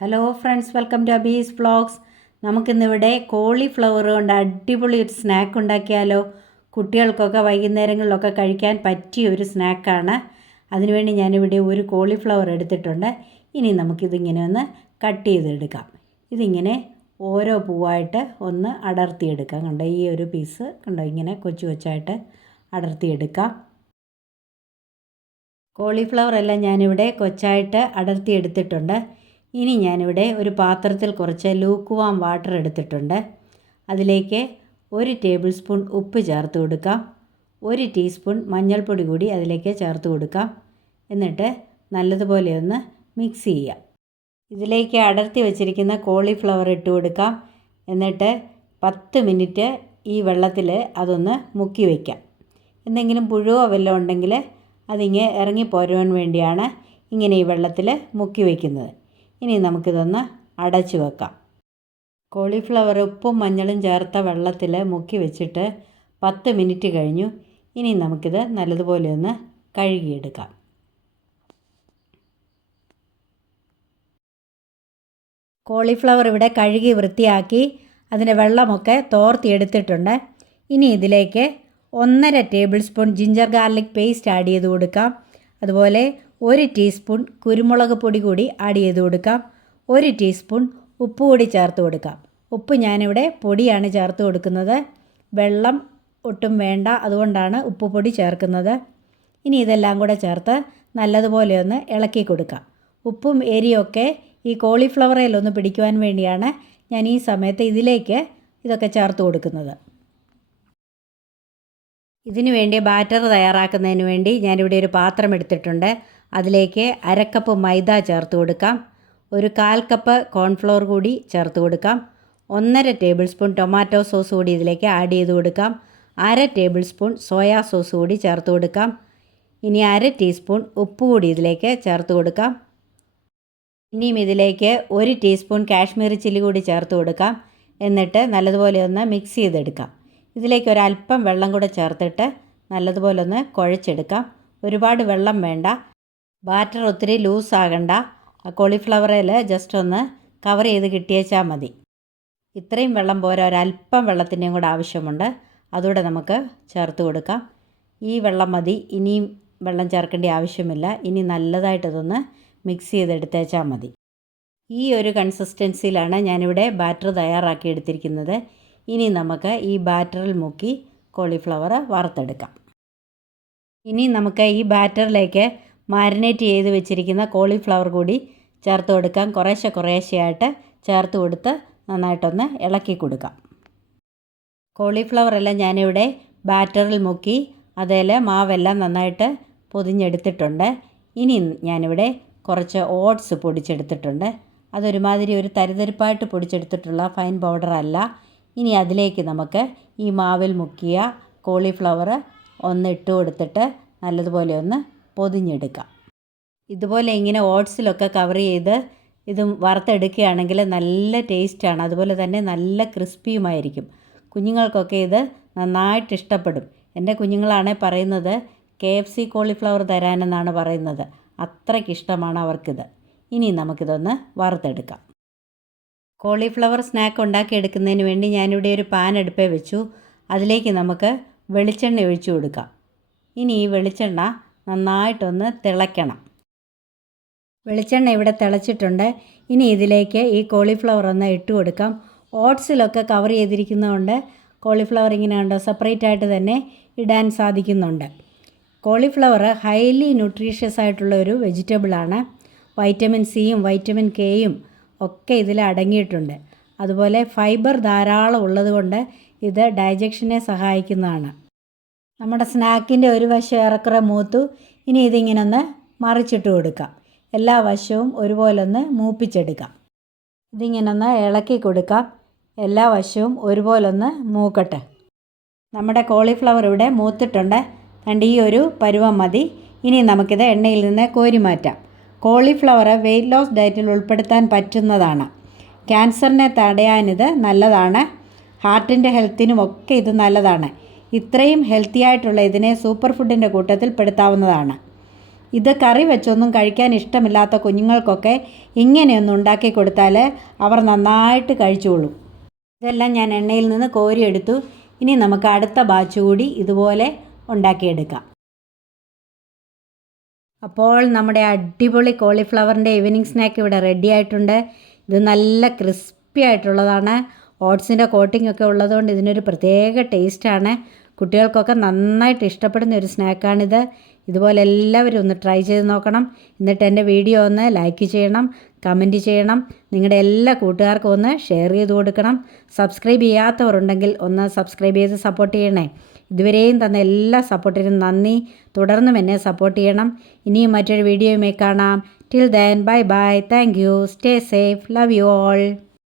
Hello friends, welcome to Abi's vlogs. നമുക്കിന്നിവിടെ cauliflower കൊണ്ട് അടിപൊളി ഒരു സ്നാക്ക് ഉണ്ടാക്കിയാലോ. കുട്ടികൾക്കൊക്കെ വൈകുന്നേരങ്ങളിലൊക്കെ കഴിക്കാൻ പറ്റിയ ഒരു സ്നാക്കാണ്. അതിനുവേണ്ടി ഞാനിവിടെ ഒരു കോളിഫ്ലവർ എടുത്തിട്ടുണ്ട്. ഇനി നമുക്കിതിങ്ങനെ ഒന്ന് കട്ട് ചെയ്തെടുക്കാം. ഇതിങ്ങനെ ഓരോ പൂവായിട്ട് ഒന്ന് അടർത്തിയെടുക്കാം. കണ്ടോ, ഈ ഒരു പീസ് കണ്ടോ, ഇങ്ങനെ കൊച്ചു കൊച്ചായിട്ട് അടർത്തിയെടുക്കാം. കോളിഫ്ലവർ എല്ലാം ഞാനിവിടെ കൊച്ചായിട്ട് അടർത്തിയെടുത്തിട്ടുണ്ട്. ഇനി ഞാനിവിടെ ഒരു പാത്രത്തിൽ കുറച്ച് ലൂക്കുവാം വാട്ടർ എടുത്തിട്ടുണ്ട്. അതിലേക്ക് 1 ടേബിൾ സ്പൂൺ ഉപ്പ് ചേർത്ത് കൊടുക്കാം. 1 ടീസ്പൂൺ മഞ്ഞൾപ്പൊടി കൂടി അതിലേക്ക് ചേർത്ത് കൊടുക്കാം. എന്നിട്ട് നല്ലതുപോലെ ഒന്ന് മിക്സ് ചെയ്യാം. ഇതിലേക്ക് അടർത്തി വച്ചിരിക്കുന്ന കോളിഫ്ലവർ ഇട്ട് കൊടുക്കാം. എന്നിട്ട് 10 മിനിറ്റ് ഈ വെള്ളത്തിൽ അതൊന്ന് മുക്കി വയ്ക്കാം. എന്തെങ്കിലും പുഴുവോ വല്ലതും ഉണ്ടെങ്കിൽ അതിങ്ങനെ ഇറങ്ങിപ്പോരുവാൻ വേണ്ടിയാണ് ഇങ്ങനെ ഈ വെള്ളത്തിൽ മുക്കി വയ്ക്കുന്നത്. ഇനി നമുക്കിതൊന്ന് അടച്ചു വെക്കാം. കോളിഫ്ലവർ ഉപ്പും മഞ്ഞളും ചേർത്ത വെള്ളത്തിൽ മുക്കി വെച്ചിട്ട് 10 മിനിറ്റ് കഴിഞ്ഞു. ഇനി നമുക്കിത് നല്ലതുപോലെ ഒന്ന് കഴുകിയെടുക്കാം. കോളിഫ്ലവർ ഇവിടെ കഴുകി വൃത്തിയാക്കി അതിൻ്റെ വെള്ളമൊക്കെ തോർത്തിയെടുത്തിട്ടുണ്ട്. ഇനി ഇതിലേക്ക് 1.5 table spoon ginger garlic paste add ചെയ്ത് കൊടുക്കാം. അതുപോലെ 1 ടീസ്പൂൺ കുരുമുളക് പൊടി കൂടി ആഡ് ചെയ്ത് കൊടുക്കാം. 1 ടീസ്പൂൺ ഉപ്പ് കൂടി ചേർത്ത് കൊടുക്കാം. ഉപ്പ് ഞാനിവിടെ പൊടിയാണ് ചേർത്ത് കൊടുക്കുന്നത്, വെള്ളം ഒട്ടും വേണ്ട, അതുകൊണ്ടാണ് ഉപ്പ് പൊടി ചേർക്കുന്നത്. ഇനി ഇതെല്ലാം കൂടെ ചേർത്ത് നല്ലതുപോലെ ഒന്ന് ഇളക്കി കൊടുക്കാം. ഉപ്പും എരിയൊക്കെ ഈ കോളിഫ്ലവറിലൊന്ന് പിടിക്കുവാൻ വേണ്ടിയാണ് ഞാൻ ഈ സമയത്ത് ഇതിലേക്ക് ഇതൊക്കെ ചേർത്ത് കൊടുക്കുന്നത്. ഇതിനു വേണ്ടി ബാറ്റർ തയ്യാറാക്കുന്നതിന് വേണ്ടി ഞാനിവിടെ ഒരു പാത്രം എടുത്തിട്ടുണ്ട്. അതിലേക്ക് 1/2 കപ്പ് മൈദ ചേർത്ത് കൊടുക്കാം. ഒരു 1/4 കപ്പ് കോൺഫ്ലോർ കൂടി ചേർത്ത് കൊടുക്കാം. 1.5 ടേബിൾ സ്പൂൺ ടൊമാറ്റോ സോസ് കൂടി ഇതിലേക്ക് ആഡ് ചെയ്ത് കൊടുക്കാം. 1/2 ടേബിൾ സ്പൂൺ സോയാ സോസ് കൂടി ചേർത്ത് കൊടുക്കാം. ഇനി 1/2 ടീസ്പൂൺ ഉപ്പ് കൂടി ഇതിലേക്ക് ചേർത്ത് കൊടുക്കാം. ഇനിയും ഇതിലേക്ക് 1 ടീസ്പൂൺ കാശ്മീരി ചില്ലി കൂടി ചേർത്ത് കൊടുക്കാം. എന്നിട്ട് നല്ലതുപോലെ ഒന്ന് മിക്സ് ചെയ്തെടുക്കാം. ഇതിലേക്ക് ഒരല്പം വെള്ളം കൂടെ ചേർത്തിട്ട് നല്ലതുപോലെ ഒന്ന് കുഴച്ചെടുക്കാം. ഒരുപാട് വെള്ളം വേണ്ട, ബാറ്റർ ഒത്തിരി ലൂസ് ആകണ്ട. കോളിഫ്ലവറിൽ ജസ്റ്റ് ഒന്ന് കവർ ചെയ്ത് കിട്ടിയേച്ചാൽ മതി. ഇത്രയും വെള്ളം പോരാ, ഒരല്പം വെള്ളത്തിൻ്റെയും കൂടെ ആവശ്യമുണ്ട്. അതുകൂടെ നമുക്ക് ചേർത്ത് കൊടുക്കാം. ഈ വെള്ളം മതി, ഇനിയും വെള്ളം ചേർക്കേണ്ട ആവശ്യമില്ല. ഇനി നല്ലതായിട്ടതൊന്ന് മിക്സ് ചെയ്തെടുത്തേച്ചാൽ മതി. ഈ ഒരു കൺസിസ്റ്റൻസിയിലാണ് ഞാനിവിടെ ബാറ്റർ തയ്യാറാക്കി എടുത്തിരിക്കുന്നത്. ഇനി നമുക്ക് ഈ ബാറ്ററിൽ മുക്കി കോളിഫ്ലവർ വറുത്തെടുക്കാം. ഇനി നമുക്ക് ഈ ബാറ്ററിലേക്ക് മാരിനേറ്റ് ചെയ്ത് വെച്ചിരിക്കുന്ന കോളിഫ്ലവർ കൂടി ചേർത്ത് കൊടുക്കാം. കുറേശ്ശെയായിട്ട് ചേർത്ത് കൊടുത്ത് നന്നായിട്ടൊന്ന് ഇളക്കി കൊടുക്കാം. കോളിഫ്ലവറെല്ലാം ഞാനിവിടെ ബാറ്ററിൽ മുക്കി അതിൽ മാവെല്ലാം നന്നായിട്ട് പൊതിഞ്ഞെടുത്തിട്ടുണ്ട്. ഇനി ഞാനിവിടെ കുറച്ച് ഓട്സ് പൊടിച്ചെടുത്തിട്ടുണ്ട്. അതൊരുമാതിരി ഒരു തരിതരിപ്പായിട്ട് പൊടിച്ചെടുത്തിട്ടുള്ള ഫൈൻ പൗഡർ അല്ല. ഇനി അതിലേക്ക് നമുക്ക് ഈ മാവിൽ മുക്കിയ കോളിഫ്ലവർ ഒന്ന് ഇട്ട് കൊടുത്തിട്ട് നല്ലതുപോലെ ഒന്ന് പൊതിഞ്ഞെടുക്കാം. ഇതുപോലെ ഇങ്ങനെ ഓട്സിലൊക്കെ കവർ ചെയ്ത് ഇത് വറുത്തെടുക്കുകയാണെങ്കിൽ നല്ല ടേസ്റ്റാണ്. അതുപോലെ തന്നെ നല്ല ക്രിസ്പിയുമായിരിക്കും. കുഞ്ഞുങ്ങൾക്കൊക്കെ ഇത് നന്നായിട്ട് ഇഷ്ടപ്പെടും. എൻ്റെ കുഞ്ഞുങ്ങളാണ് പറയുന്നത് KFC കോളിഫ്ലവർ തരാനെന്നാണ് പറയുന്നത്. അത്രയ്ക്കിഷ്ടമാണ് അവർക്കിത്. ഇനി നമുക്കിതൊന്ന് വറുത്തെടുക്കാം. കോളിഫ്ലവർ സ്നാക്ക് ഉണ്ടാക്കിയെടുക്കുന്നതിന് വേണ്ടി ഞാനിവിടെ ഒരു പാൻ അടുപ്പേ വെച്ചു. അതിലേക്ക് നമുക്ക് വെളിച്ചെണ്ണ ഒഴിച്ചു കൊടുക്കാം. ഇനി ഈ വെളിച്ചെണ്ണ നന്നായിട്ടൊന്ന് തിളയ്ക്കണം. വെളിച്ചെണ്ണ ഇവിടെ തിളച്ചിട്ടുണ്ട്. ഇനി ഇതിലേക്ക് ഈ കോളിഫ്ലവർ ഒന്ന് ഇട്ട് കൊടുക്കാം. ഓട്സിലൊക്കെ കവർ ചെയ്തിരിക്കുന്നതുകൊണ്ട് കോളിഫ്ലവർ ഇങ്ങനെ കണ്ടോ സെപ്പറേറ്റ് ആയിട്ട് തന്നെ ഇടാൻ സാധിക്കുന്നുണ്ട്. കോളിഫ്ലവർ ഹൈലി ന്യൂട്രീഷ്യസ് ആയിട്ടുള്ള ഒരു വെജിറ്റബിളാണ്. വൈറ്റമിൻ സിയും വൈറ്റമിൻ കെയും ഒക്കെ ഇതിൽ അടങ്ങിയിട്ടുണ്ട്. അതുപോലെ ഫൈബർ ധാരാളം ഉള്ളതുകൊണ്ട് ഇത് ഡൈജഷനെ സഹായിക്കുന്നതാണ്. നമ്മുടെ സ്നാക്കിൻ്റെ ഒരു വശം ഏറെക്കുറെ മൂത്തു. ഇനി ഇതിങ്ങനെ ഒന്ന് മറിച്ചിട്ട് കൊടുക്കാം. എല്ലാ വശവും ഒരുപോലെ ഒന്ന് മൂപ്പിച്ചെടുക്കാം. ഇതിങ്ങനെ ഒന്ന് ഇളക്കി കൊടുക്കാം. എല്ലാ വശവും ഒരുപോലെ ഒന്ന് മൂക്കട്ടെ. നമ്മുടെ കോളിഫ്ലവർ ഇവിടെ മൂത്തിട്ടുണ്ട്. കണ്ട് ഈ ഒരു പരുവം മതി. ഇനി നമുക്കിത് എണ്ണയിൽ നിന്ന് കോരി മാറ്റാം. കോളിഫ്ലവർ വെയ്റ്റ് ലോസ് ഡയറ്റിൽ ഉൾപ്പെടുത്താൻ പറ്റുന്നതാണ്. ക്യാൻസറിനെ തടയാനിത് നല്ലതാണ്. ഹാർട്ടിൻ്റെ ഹെൽത്തിനും ഒക്കെ ഇത് നല്ലതാണ്. ഇത്രയും ഹെൽത്തി ആയിട്ടുള്ള ഇതിനെ സൂപ്പർ ഫുഡിൻ്റെ കൂട്ടത്തിൽ പെടുത്താവുന്നതാണ്. ഇത് കറി വെച്ചൊന്നും കഴിക്കാൻ ഇഷ്ടമില്ലാത്ത കുഞ്ഞുങ്ങൾക്കൊക്കെ ഇങ്ങനെയൊന്നും ഉണ്ടാക്കി കൊടുത്താൽ അവർ നന്നായിട്ട് കഴിച്ചോളും. ഇതെല്ലാം ഞാൻ എണ്ണയിൽ നിന്ന് കോരിയെടുത്തു. ഇനി നമുക്ക് അടുത്ത ബാച്ച് കൂടി ഇതുപോലെ ഉണ്ടാക്കിയെടുക്കാം. അപ്പോൾ നമ്മുടെ അടിപൊളി കോളിഫ്ലവറിൻ്റെ ഈവനിങ് സ്നാക്ക് ഇവിടെ റെഡി ആയിട്ടുണ്ട്. ഇത് നല്ല ക്രിസ്പി ആയിട്ടുള്ളതാണ്. ഓട്സിൻ്റെ കോട്ടിംഗ് ഒക്കെ ഉള്ളതുകൊണ്ട് ഇതിനൊരു പ്രത്യേക ടേസ്റ്റാണ്. കുട്ടികൾക്കൊക്കെ നന്നായിട്ട് ഇഷ്ടപ്പെടുന്ന ഒരു സ്നാക്കാണിത്. ഇതുപോലെ എല്ലാവരും ഒന്ന് ട്രൈ ചെയ്ത് നോക്കണം. എന്നിട്ട് എൻ്റെ വീഡിയോ ഒന്ന് ലൈക്ക് ചെയ്യണം, കമൻറ്റ് ചെയ്യണം. നിങ്ങളുടെ എല്ലാ കൂട്ടുകാർക്കും ഒന്ന് ഷെയർ ചെയ്ത് കൊടുക്കണം. സബ്സ്ക്രൈബ് ചെയ്യാത്തവരുണ്ടെങ്കിൽ ഒന്ന് സബ്സ്ക്രൈബ് ചെയ്ത് സപ്പോർട്ട് ചെയ്യണേ. ഇതുവരെയും തന്ന എല്ലാ സപ്പോർട്ടിനും നന്ദി. തുടർന്നും എന്നെ സപ്പോർട്ട് ചെയ്യണം. ഇനിയും മറ്റൊരു വീഡിയോയുമായി കാണാം. Till then bye bye. Thank you. Stay safe. Love you all.